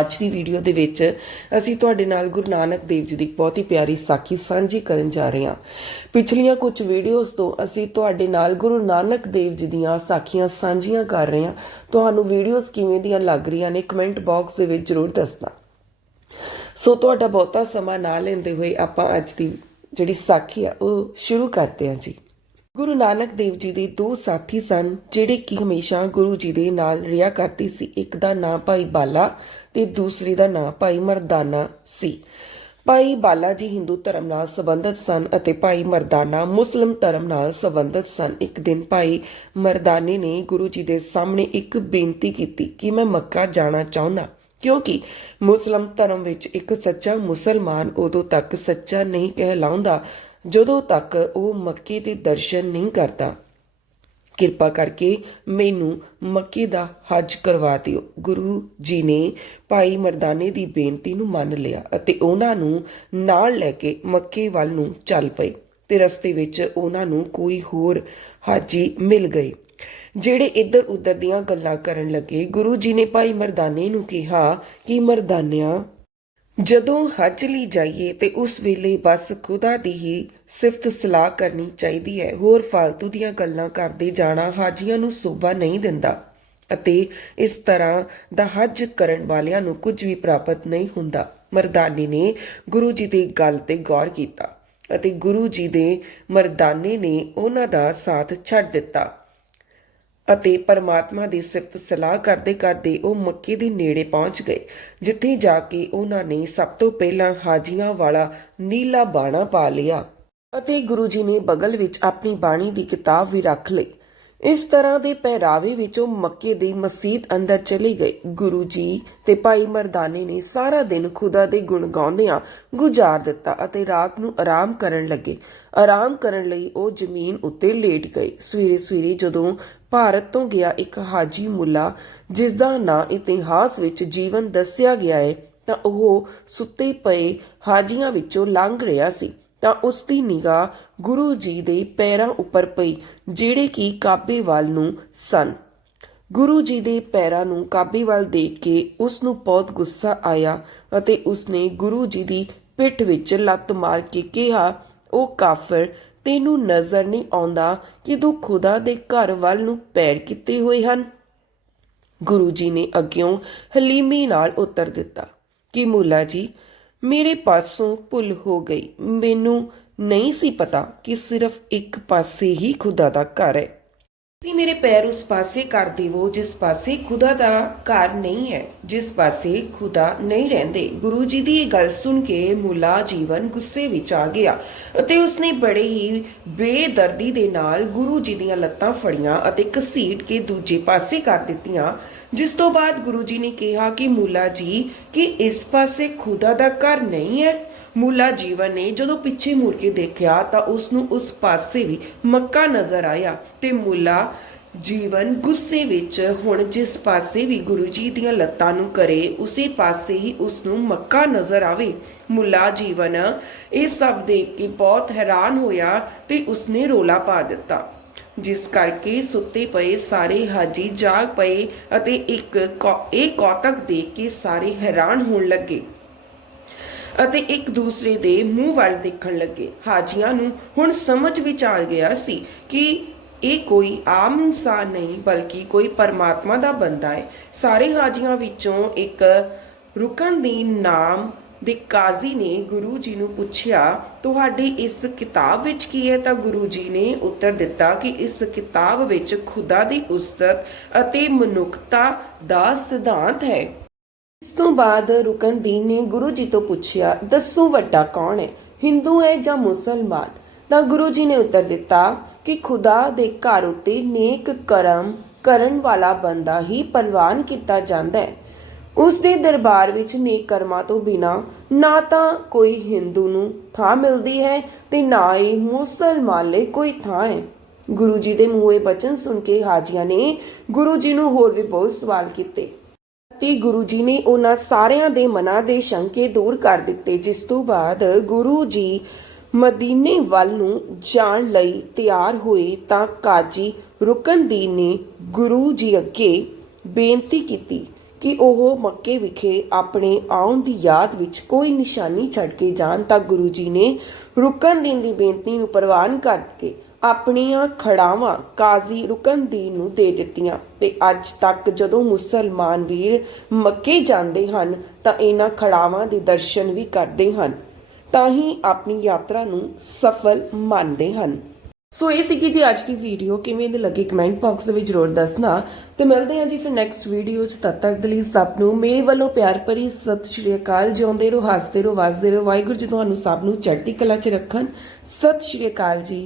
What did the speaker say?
ਅੱਜ ਦੀ ਵੀਡੀਓ ਦੇ ਵਿੱਚ ਅਸੀਂ ਤੁਹਾਡੇ ਨਾਲ ਗੁਰੂ ਨਾਨਕ ਦੇਵ ਜੀ ਦੀ ਬਹੁਤ ਹੀ ਪਿਆਰੀ ਸਾਖੀ ਸਾਂਝੀ ਕਰਨ ਜਾ ਰਹੇ ਹਾਂ। ਪਿਛਲੀਆਂ ਕੁਝ ਵੀਡੀਓਜ਼ ਤੋਂ ਅਸੀਂ ਤੁਹਾਡੇ ਨਾਲ ਗੁਰੂ ਨਾਨਕ ਦੇਵ ਜੀ ਦੀਆਂ ਸਾਖੀਆਂ ਸਾਂਝੀਆਂ ਕਰ ਰਹੇ ਹਾਂ। ਤੁਹਾਨੂੰ ਵੀਡੀਓਜ਼ ਕਿਵੇਂ ਦੀਆਂ ਲੱਗ ਰਹੀਆਂ ਨੇ ਕਮੈਂਟ ਬਾਕਸ ਦੇ ਵਿੱਚ ਜਰੂਰ ਦੱਸਣਾ। ਸੋ ਤੁਹਾਡਾ ਬਹੁਤਾ ਸਮਾਂ ਨਾ ਲੈਂਦੇ ਹੋਏ ਆਪਾਂ ਅੱਜ ਦੀ ਜਿਹੜੀ ਸਾਖੀ ਆ, ਉਹ ਸ਼ੁਰੂ ਕਰਦੇ ਹਾਂ ਜੀ। ਗੁਰੂ ਨਾਨਕ ਦੇਵ ਜੀ ਦੇ ਦੋ ਸਾਥੀ ਸਨ, ਜਿਹੜੇ ਕਿ ਹਮੇਸ਼ਾ ਗੁਰੂ ਜੀ ਦੇ ਨਾਲ ਰਿਹਾ ਕਰਦੀ ਸੀ। ਇੱਕ ਦਾ ਨਾਂ ਭਾਈ ਬਾਲਾ ਤੇ ਦੂਸਰੇ ਦਾ ਨਾਂ ਭਾਈ ਮਰਦਾਨਾ ਸੀ। ਭਾਈ ਬਾਲਾ ਜੀ ਹਿੰਦੂ ਧਰਮ ਨਾਲ ਸੰਬੰਧਿਤ ਸਨ ਅਤੇ ਭਾਈ ਮਰਦਾਨਾ ਮੁਸਲਿਮ ਧਰਮ ਨਾਲ ਸੰਬੰਧਿਤ ਸਨ। ਇੱਕ ਦਿਨ ਭਾਈ ਮਰਦਾਨੇ ਨੇ ਗੁਰੂ ਜੀ ਦੇ ਸਾਹਮਣੇ ਇੱਕ ਬੇਨਤੀ ਕੀਤੀ ਕਿ ਮੈਂ ਮੱਕਾ ਜਾਣਾ ਚਾਹੁੰਦਾ, ਕਿਉਂਕਿ ਮੁਸਲਮ ਧਰਮ ਵਿੱਚ ਇੱਕ ਸੱਚਾ ਮੁਸਲਮਾਨ ਉਦੋਂ ਤੱਕ ਸੱਚਾ ਨਹੀਂ ਕਹਿਲਾਉਂਦਾ ਜਦੋਂ ਤੱਕ ਉਹ ਮੱਕੇ ਦੇ ਦਰਸ਼ਨ ਨਹੀਂ ਕਰਦਾ, ਕਿਰਪਾ ਕਰਕੇ ਮੈਨੂੰ ਮੱਕੀ ਦਾ ਹੱਜ ਕਰਵਾ ਦਿਓ। ਗੁਰੂ ਜੀ ਨੇ ਭਾਈ ਮਰਦਾਨੇ ਦੀ ਬੇਨਤੀ ਨੂੰ ਮੰਨ ਲਿਆ ਅਤੇ ਉਹਨਾਂ ਨੂੰ ਨਾਲ ਲੈ ਕੇ ਮੱਕੇ ਵੱਲ ਨੂੰ ਚੱਲ ਪਏ ਤੇ ਰਸਤੇ ਵਿੱਚ ਉਹਨਾਂ ਨੂੰ ਕੋਈ ਹੋਰ ਹਾਜੀ ਮਿਲ ਗਏ। ਜਿਹੜੇ ਇੱਧਰ ਉੱਧਰ ਦੀਆਂ ਗੱਲਾਂ ਕਰਨ ਲੱਗੇ, ਗੁਰੂ ਜੀ ਨੇ ਭਾਈ ਮਰਦਾਨੇ ਨੂੰ ਕਿਹਾ ਕਿ ਮਰਦਾਨਿਆਂ ਜਦੋਂ ਹੱਜ ਲਈ ਜਾਈਏ ਤੇ ਉਸ ਵੇਲੇ ਬਸ ਖੁਦਾ ਦੀ ਹੀ ਸਿਫਤ ਸਲਾਹ ਕਰਨੀ ਚਾਹੀਦੀ ਹੈ। ਹੋਰ ਫालतू ਦੀਆਂ ਗੱਲਾਂ ਕਰਦੇ ਜਾਣਾ ਹਾਜੀਆਂ ਨੂੰ ਸੋਭਾ ਨਹੀਂ ਦਿੰਦਾ ਅਤੇ ਇਸ ਤਰ੍ਹਾਂ ਦਾ ਹੱਜ ਕਰਨ ਵਾਲਿਆਂ ਨੂੰ ਕੁਝ ਵੀ ਪ੍ਰਾਪਤ ਨਹੀਂ ਹੁੰਦਾ। ਮਰਦਾਨੇ ਨੇ ਗੁਰੂ ਜੀ ਦੀ ਗੱਲ ਤੇ ਗੌਰ ਕੀਤਾ ਅਤੇ ਗੁਰੂ ਜੀ ਦੇ ਮਰਦਾਨੇ ਨੇ ਉਹਨਾਂ ਦਾ ਸਾਥ ਛੱਡ ਦਿੱਤਾ। ਅਤੇ ਪਰਮਾਤਮਾ ਦੀ ਸਿਫਤ ਸਲਾਹ ਕਰਦੇ ਕਰਦੇ ਉਹ ਮੱਕੇ ਦੇ ਨੇੜੇ ਪਹੁੰਚ ਗਏ, ਜਿੱਥੇ ਜਾ ਕੇ ਉਹਨਾਂ ਨੇ ਸਭ ਤੋਂ ਪਹਿਲਾਂ ਹਾਜੀਆਂ ਵਾਲਾ ਨੀਲਾ ਬਾਣਾ ਪਾ ਲਿਆ ਅਤੇ ਗੁਰੂ ਜੀ ਨੇ ਬਗਲ ਵਿੱਚ ਆਪਣੀ ਬਾਣੀ ਦੀ ਕਿਤਾਬ ਵੀ ਰੱਖ ਲਈ। ਇਸ ਤਰ੍ਹਾਂ ਦੇ ਪਹਿਰਾਵੇ ਵਿੱਚ ਉਹ ਮੱਕੇ ਦੀ ਮਸਜਿਦ ਅੰਦਰ ਚਲੇ ਗਏ। ਗੁਰੂ ਜੀ ਤੇ ਭਾਈ ਮਰਦਾਨੇ ਨੇ ਸਾਰਾ ਦਿਨ ਖੁਦਾ ਦੇ ਗੁਣ ਗਾਉਂਦਿਆਂ ਗੁਜ਼ਾਰ ਦਿੱਤਾ ਅਤੇ ਰਾਤ ਨੂੰ ਆਰਾਮ ਕਰਨ ਲੱਗੇ। ਆਰਾਮ ਕਰਨ ਲਈ ਉਹ ਜ਼ਮੀਨ ਉੱਤੇ ਲੇਟ ਗਏ। ਸਵੇਰੇ ਸਵੇਰੇ ਜਦੋਂ ਭਾਰਤ ਤੋਂ ਗਿਆ ਇੱਕ ਹਾਜੀ ਮੁੱਲਾ ਜਿਸ ਦਾ ਨਾਂ ਇਤਿਹਾਸ ਵਿੱਚ ਜੀਵਨ ਦੱਸਿਆ ਗਿਆ ਹੈ ਤਾਂ ਉਹ ਸੁੱਤੇ ਪਏ ਹਾਜੀਆਂ ਵਿੱਚੋਂ ਲੰਘ ਰਿਹਾ ਸੀ। ਤਾਂ ਉਸ ਦੀ ਨਿਗਾਹ ਗੁਰੂ ਜੀ ਦੇ ਪੈਰਾਂ ਉੱਪਰ ਪਈ, ਜਿਹੜੇ ਕਿ ਕਾਬੇ ਵੱਲ ਨੂੰ ਸਨ। ਗੁਰੂ ਜੀ ਦੇ ਪੈਰਾਂ ਨੂੰ ਕਾਬੇ ਵੱਲ ਦੇਖ ਕੇ ਉਸ ਨੂੰ ਬਹੁਤ ਗੁੱਸਾ ਆਇਆ ਅਤੇ ਉਸਨੇ ਗੁਰੂ ਜੀ ਦੀ ਪਿੱਠ ਵਿੱਚ ਲੱਤ ਮਾਰ ਕੇ ਕਿਹਾ, ਉਹ ਕਾਫਰ ਤੈਨੂੰ ਨਜ਼ਰ ਨਹੀਂ ਆਉਂਦਾ ਕਿ ਤੂੰ ਖੁਦਾ ਦੇ ਘਰ ਵੱਲ ਨੂੰ ਪੈਰ ਕੀਤੇ ਹੋਏ ਹਨ। ਗੁਰੂ ਜੀ ਨੇ ਅੱਗਿਓਂ ਹਲੀਮੀ ਨਾਲ ਉੱਤਰ ਦਿੱਤਾ ਕਿ ਮੁੱਲਾ ਜੀ, ਮੇਰੇ ਪਾਸੋਂ ਭੁੱਲ ਹੋ ਗਈ। ਮੈਨੂੰ ਨਹੀਂ ਸੀ ਪਤਾ ਕਿ ਸਿਰਫ ਇੱਕ ਪਾਸੇ ਹੀ ਖੁਦਾ ਦਾ ਘਰ ਹੈ। ਤੁਸੀਂ ਮੇਰੇ ਪੈਰ ਉਸ ਪਾਸੇ ਕਰ ਦੇਵੋ, ਜਿਸ ਪਾਸੇ ਖੁਦਾ ਦਾ ਘਰ ਨਹੀਂ ਹੈ, ਜਿਸ ਪਾਸੇ ਖੁਦਾ ਨਹੀਂ ਰਹਿੰਦੇ। ਗੁਰੂ ਜੀ ਦੀ ਇਹ ਗੱਲ ਸੁਣ ਕੇ ਮੁਲਾ ਜੀਵਨ ਗੁੱਸੇ ਵਿੱਚ ਆ ਗਿਆ ਅਤੇ ਉਸਨੇ ਬੜੇ ਹੀ ਬੇਦਰਦੀ ਦੇ ਨਾਲ ਗੁਰੂ ਜੀ ਦੀਆਂ ਲੱਤਾਂ ਫੜੀਆਂ ਅਤੇ ਘਸੀਟ ਕੇ ਦੂਜੇ ਪਾਸੇ ਕਰ ਦਿੱਤੀਆਂ, ਜਿਸ ਤੋਂ ਬਾਅਦ ਗੁਰੂ ਜੀ ਨੇ ਕਿਹਾ ਕਿ ਮੁਲਾ ਜੀ, ਕਿ ਇਸ ਪਾਸੇ ਖੁਦਾ ਦਾ ਘਰ ਨਹੀਂ ਹੈ ਮੁੱਲਾ ਜੀਵਨ ਨੇ ਜਦੋਂ ਪਿੱਛੇ ਮੁੜ ਕੇ ਦੇਖਿਆ ਤਾਂ ਉਸ ਨੂੰ ਉਸ ਪਾਸੇ ਵੀ ਮੱਕਾ ਨਜ਼ਰ ਆਇਆ ਤੇ ਮੁੱਲਾ ਜੀਵਨ ਗੁੱਸੇ ਵਿੱਚ ਹੁਣ ਜਿਸ ਪਾਸੇ ਵੀ ਗੁਰੂ ਜੀ ਦੀਆਂ ਲੱਤਾਂ ਨੂੰ ਕਰੇ, ਉਸੇ ਪਾਸੇ ਹੀ ਉਸ ਨੂੰ ਮੱਕਾ ਨਜ਼ਰ ਆਵੇ। ਮੁੱਲਾ ਜੀਵਨ ਇਹ ਸਭ ਦੇਖ ਕੇ ਬਹੁਤ ਹੈਰਾਨ ਹੋਇਆ ਤੇ ਉਸਨੇ ਰੋਲਾ ਪਾ ਦਿੱਤਾ। ਜਿਸ ਕਰਕੇ ਸੁੱਤੇ ਪਏ ਸਾਰੇ ਹਾਜੀ ਜਾਗ ਪਏ ਅਤੇ ਇੱਕ ਕੌ- ਇਹ ਕੌਤਕ ਦੇਖ ਕੇ ਸਾਰੇ ਹੈਰਾਨ ਹੋਣ ਲੱਗੇ। ਅਤੇ ਇੱਕ ਦੂਸਰੇ ਦੇ ਮੂੰਹ ਵੱਲ ਦੇਖਣ ਲੱਗੇ। ਹਾਜੀਆਂ ਨੂੰ ਹੁਣ ਸਮਝ ਵਿੱਚ ਆ ਗਿਆ ਸੀ ਕਿ ਇਹ ਕੋਈ ਆਮ ਇਨਸਾਨ ਨਹੀਂ, ਬਲਕਿ ਕੋਈ ਪਰਮਾਤਮਾ ਦਾ ਬੰਦਾ ਹੈ। ਸਾਰੇ ਹਾਜੀਆਂ ਵਿੱਚੋਂ ਇੱਕ ਰੁਕਨ ਦੀ ਨਾਮ ਦੇ ਕਾਜ਼ੀ ਨੇ ਗੁਰੂ ਜੀ ਨੂੰ ਪੁੱਛਿਆ, ਤੁਹਾਡੀ ਇਸ ਕਿਤਾਬ ਵਿੱਚ ਕੀ ਹੈ? ਤਾਂ ਗੁਰੂ ਜੀ ਨੇ ਉੱਤਰ ਦਿੱਤਾ ਕਿ ਇਸ ਕਿਤਾਬ ਵਿੱਚ ਖੁਦਾ ਦੀ ਉਸਤਤ ਅਤੇ ਮਨੁੱਖਤਾ ਦਾ ਸਿਧਾਂਤ ਹੈ। ਇਸ ਤੋਂ ਬਾਅਦ ਰੁਕਨਦੀਨ ਨੇ ਗੁਰੂ ਜੀ ਤੋਂ ਪੁੱਛਿਆ, ਦੱਸੋ ਵੱਡਾ ਕੌਣ ਹੈ? ਹਿੰਦੂ ਹੈ ਜਾਂ ਮੁਸਲਮਾਨ? ਤਾਂ ਗੁਰੂ ਜੀ ਨੇ ਉੱਤਰ ਦਿੱਤਾ ਕਿ ਖੁਦਾ ਦੇ ਘਰ ਉੱਤੇ ਨੇਕ ਕਰਮ ਕਰਨ ਵਾਲਾ ਬੰਦਾ ਹੀ ਪ੍ਰਵਾਨ ਕੀਤਾ ਜਾਂਦਾ ਹੈ। ਉਸ ਦੇ ਦਰਬਾਰ ਵਿੱਚ ਨੇਕ ਕਰਮਾਂ ਤੋਂ ਬਿਨਾ ਨਾ ਤਾਂ ਕੋਈ ਹਿੰਦੂ ਨੂੰ ਥਾਂ ਮਿਲਦੀ ਹੈ ਤੇ ਨਾ ਹੀ ਮੁਸਲਮਾਨ ਲਈ ਕੋਈ ਥਾਂ ਹੈ। ਗੁਰੂ ਜੀ ਦੇ ਮੂੰਹੇ ਬਚਨ ਸੁਣ ਕੇ ਹਾਜੀਆਂ ਨੇ ਗੁਰੂ ਜੀ ਨੂੰ ਹੋਰ ਵੀ ਬਹੁਤ ਸਵਾਲ ਕੀਤੇ। ਤੇ ਗੁਰੂ ਜੀ ਨੇ ਉਹਨਾਂ ਸਾਰਿਆਂ ਦੇ ਮਨਾਂ ਦੇ ਸ਼ੰਕੇ ਦੂਰ ਕਰ ਦਿੱਤੇ, ਜਿਸ ਤੋਂ ਬਾਅਦ ਗੁਰੂ ਜੀ ਮਦੀਨੇ ਵੱਲ ਨੂੰ ਜਾਣ ਲਈ ਤਿਆਰ ਹੋਏ ਤਾਂ ਕਾਜੀ ਰੁਕਨਦੀਨ ਨੇ ਗੁਰੂ ਜੀ ਅੱਗੇ ਬੇਨਤੀ ਕੀਤੀ ਕਿ ਉਹ ਮੱਕੇ ਵਿਖੇ ਆਪਣੇ ਆਉਣ ਦੀ ਯਾਦ ਵਿੱਚ ਕੋਈ ਨਿਸ਼ਾਨੀ ਛੱਡ ਕੇ ਜਾਣ ਤਾਂ ਗੁਰੂ ਜੀ ਨੇ ਰੁਕਨਦੀਨ ਦੀ ਬੇਨਤੀ ਨੂੰ ਪ੍ਰਵਾਨ ਕਰਕੇ ਆਪਣੀਆਂ ਖੜਾਵਾਂ ਕਾਜ਼ੀ ਰੁਕਨਦੀਨ ਨੂੰ ਦੇ ਦਿੱਤੀਆਂ। ਤੇ ਅੱਜ ਤੱਕ ਜਦੋਂ ਮੁਸਲਮਾਨ ਵੀਰ ਮੱਕੇ ਜਾਂਦੇ ਹਨ, ਤਾਂ ਇਹਨਾਂ ਖੜਾਵਾਂ ਦੇ ਦਰਸ਼ਨ ਵੀ ਕਰਦੇ ਹਨ। ਤਾਂ ਹੀ ਆਪਣੀ ਯਾਤਰਾ ਨੂੰ ਸਫਲ ਮੰਨਦੇ ਹਨ। ਸੋ ਇਹ ਸੀ ਕਿ ਜੀ ਅੱਜ ਦੀ ਵੀਡੀਓ। ਕਿਵੇਂ ਦੀ ਲੱਗੀ ਕਮੈਂਟ ਬਾਕਸ ਦੇ ਵਿੱਚ ਜ਼ਰੂਰ ਦੱਸਣਾ। ਤੇ ਮਿਲਦੇ ਹਾਂ ਜੀ ਫਿਰ ਨੈਕਸਟ ਵੀਡੀਓ 'ਚ। ਤਦ ਤੱਕ ਦੇ ਲਈ ਸਭ ਨੂੰ ਮੇਰੇ ਵੱਲੋਂ ਪਿਆਰ ਭਰੀ ਸਤਿ ਸ਼੍ਰੀ ਅਕਾਲ। ਜਿਉਂਦੇ ਰਹੋ, ਹੱਸਦੇ ਰਹੋ ਵੱਸਦੇ ਰਹੋ। ਵਾਹਿਗੁਰੂ ਜੀ ਤੁਹਾਨੂੰ ਸਭ ਨੂੰ ਚੜ੍ਹਦੀ ਕਲਾ 'ਚ ਰੱਖਣ। ਸਤਿ ਸ਼੍ਰੀ ਅਕਾਲ ਜੀ।